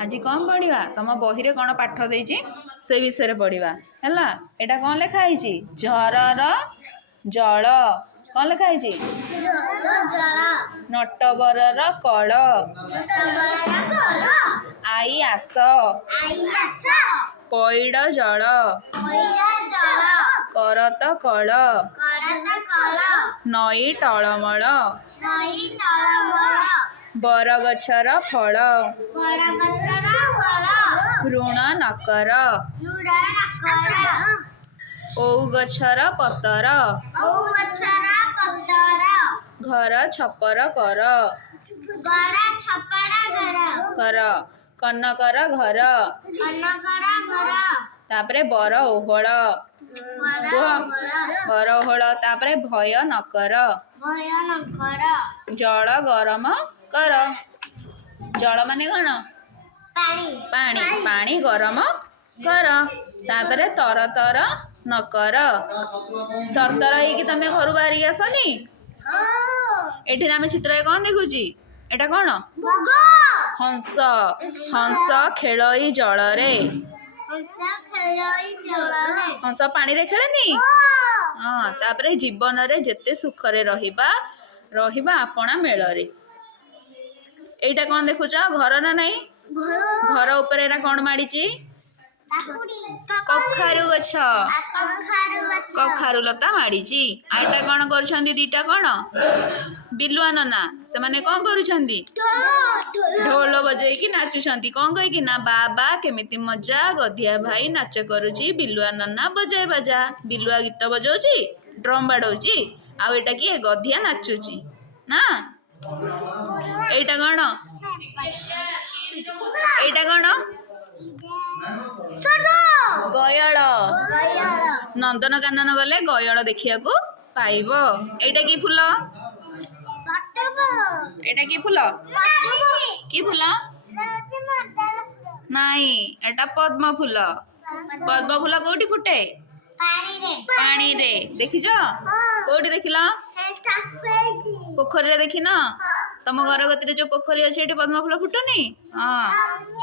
आज कौन पढ़ा तुम बही रे कौन पाठ देछि से विषय पढ़ा है। एटा कौन लिखाई झरर जल कौन लिखाई नटवरर कल आई आस पैड़ जल करत कल नई टलमल बरगछर फल ऋण नकर औ गछर पतर घर छपर कर कनकर घर तापरे बर ओहळ बर ओहळ तापरे भय नकर जल गरम कर जल माने कौन पानी पानी गरम कर तापरे तर तर नकर तरतर होइकी तमे घर बाहरी आसनी एठी आमे चित्र कौन देखुची एटा कौन हंस हंस खेलई जल रे हंस पानी रे खेलेनी हाँ तापरे जीवन रे जेते सुख रे रहिबा रहिबा आपणा मेल रे एटा कौन देखुच घर ना नहीं घर ऊपर एरा कौन माड़ी कखारु गछ कखारु लता माड़ी आटा कौन कर दीटा कौन बिलुआ नना से माने कौन करुछंदी ढोल बजेकी नाचुछंती कौन कहीकि ना बाबा केमिति मजा गधिया भाई नाच करुची बिलुआ नना बजाय बाजा बिलुआ गीत बजाउची ड्रम बाड़ौची आउ एटा किए गधिया नाचुची ना एटा कौन एटा कौन गयल नंदनकानन गले गयल देखिया को पाइब एटा की फूल एटा की फूल की फूल नाई एटा पद्म फूल पद्म फूल कोठी फुटे पानी रे देखिज कोठी देखिल पोखरी रे देखिन तुम घर गति जो पोखरी अच्छे पद्म फूल फुटुनी हाँ।